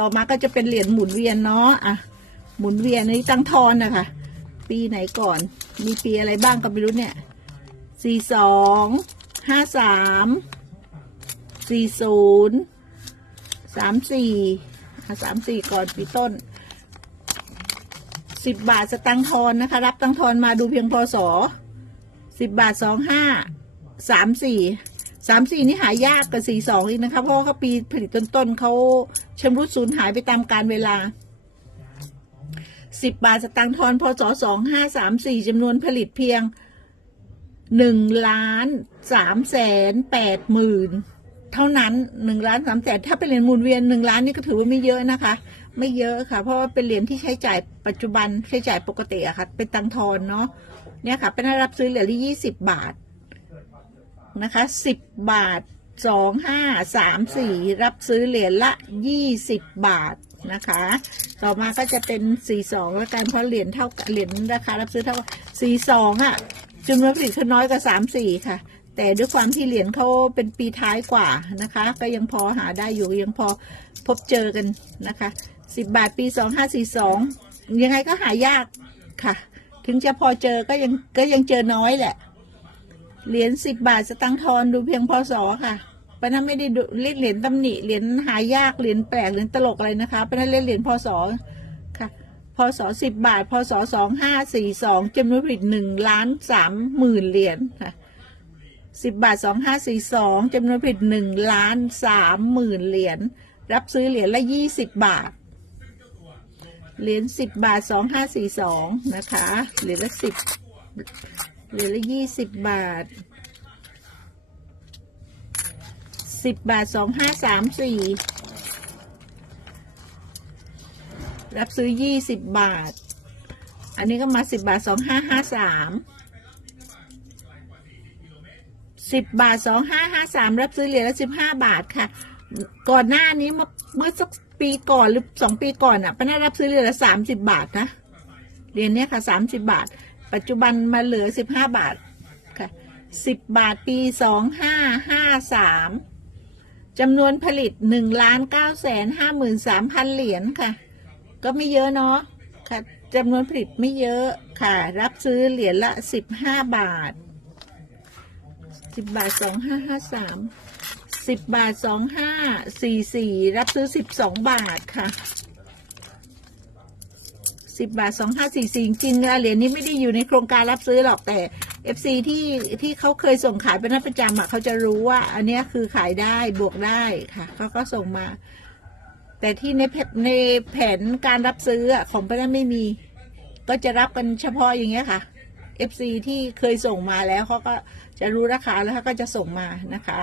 ต่อมาก็จะเป็นเหรียญหมุนเวียนเนาะอะหมุนเวียนนี้ตั้งทอนนะคะ ปีไหนก่อน มีปีอะไรบ้างก็ไม่รู้เนี่ยสี่สองห้าสามสี่ศูนย์สามสี่สามสี่ก่อนปีต้นสิบบาทสตังทอนนะคะ รับตังทอนมาดูเพียงพอศสิบบาทสองห้าสามสี่ สามสี่นี่หายากกว่าสี่สองอีกนะคะ เพราะว่าเขาปีผลิตต้นๆเขาชำรุดสูญหายไปตามกาลเวลาสิบบาทสตางค์ทอนพศสองห้าสามสี่จำนวนผลิตเพียงหนึ่งล้านสามแสนแปดหมื่นเท่านั้นหนึ่งล้านสามแสนถ้าเป็นเหรียญหมุนเวียนหนึ่งล้านนี่ก็ถือว่าไม่เยอะนะคะ ไม่เยอะค่ะ เพราะว่าเป็นเหรียญที่ใช้จ่ายปัจจุบันใช้จ่ายปกติอะค่ะ เป็นตังทอนเนาะเนี่ยค่ะเป็นรับซื้อเหรียญละยี่สิบบาท นะคะสิบบาทสองห้าสามสี่รับซื้อเหรียญละยี่สิบบาทนะคะ ต่อมาก็จะเป็นสี่สองแล้วกันเพราะเหรียญเท่ากับเหรียญราคารับซื้อเท่าสี่สองอะจำนวนผลิตเขาน้อยกว่าสามสี่ค่ะ แต่ด้วยความที่เหรียญเขาเป็นปีท้ายกว่านะคะ ก็ยังพอหาได้อยู่ยังพอพบเจอกันนะคะสิบบาทปีสองห้าสี่สองยังไงก็หายากค่ะ ถึงจะพอเจอก็ยังก็ยังเจอน้อยแหละ เหรียญสิบบาทสตังทอนดูเพียงพศค่ะปะนั้นไม่ได้ดเรียกเหรียญตำหนิเหรียญหายากเหรียญแปลกเหรียญตลกอะไรนะคะปะนั้นเรียกเหรียญพศค่ะพศสิบบาทพศสองห้าสี่สองจำนวนผลิตหนึ่งล้านสามหมื่นเหรียญค่ะสิบบาทสองห้าสี่สองจำนวนผลิตหนึ่งล้านสามหมื่นเหรียญรับซื้อเหรียญละยี่สิบบาทเหรียญสิบบาทสองห้าสี่สองนะคะเหรียญละสิบ เหรียญละยี่สิบบาทสิบบาทสองห้าสามสี่รับซื้อยี่สิบบาท อันนี้ก็มาสิบบาทสองห้าห้าสามสิบบาทสองห้าห้าสามรับซื้อเหรียญละสิบห้าบาทค่ะ ก่อนหน้านี้เมื่อสักปีก่อนหรือสองปีก่อนอะป้าน่ารับซื้อเหรียญละสามสิบบาทนะเหรียญเนี้ยค่ะสามสิบบาท ปัจจุบันมาเหลือสิบห้าบาทค่ะสิบบาทปีสองห้าห้าสามจำนวนผลิตหนึ่งล้านเก้าแสนห้าหมื่นสามพันเหรียญค่ะ ก็ไม่เยอะเนาะค่ะจำนวนผลิตไม่เยอะค่ะ รับซื้อเหรียญละสิบห้าบาทสิบบาทสองห้าห้าสามสิบบาทสองห้าสี่สี่รับซื้อสิบสองบาทค่ะ สิบบาทสองห้าสี่สี่จริงนะเหรียญนี้ไม่ได้อยู่ในโครงการรับซื้อหรอกแต่ FC ที่ที่เขาเคยส่งขายเป็นนักประจำอะเขาจะรู้ว่า อันนี้คือขายได้บวกได้ค่ะเขาก็ส่งมา แต่ที่ในแผนในแผนการรับซื้อของป้านั้นไม่มี ก็จะรับกันเฉพาะอย่างเงี้ยค่ะ FC ที่เคยส่งมาแล้วเขาก็จะรู้ราคาแล้วเขาก็จะส่งมานะคะ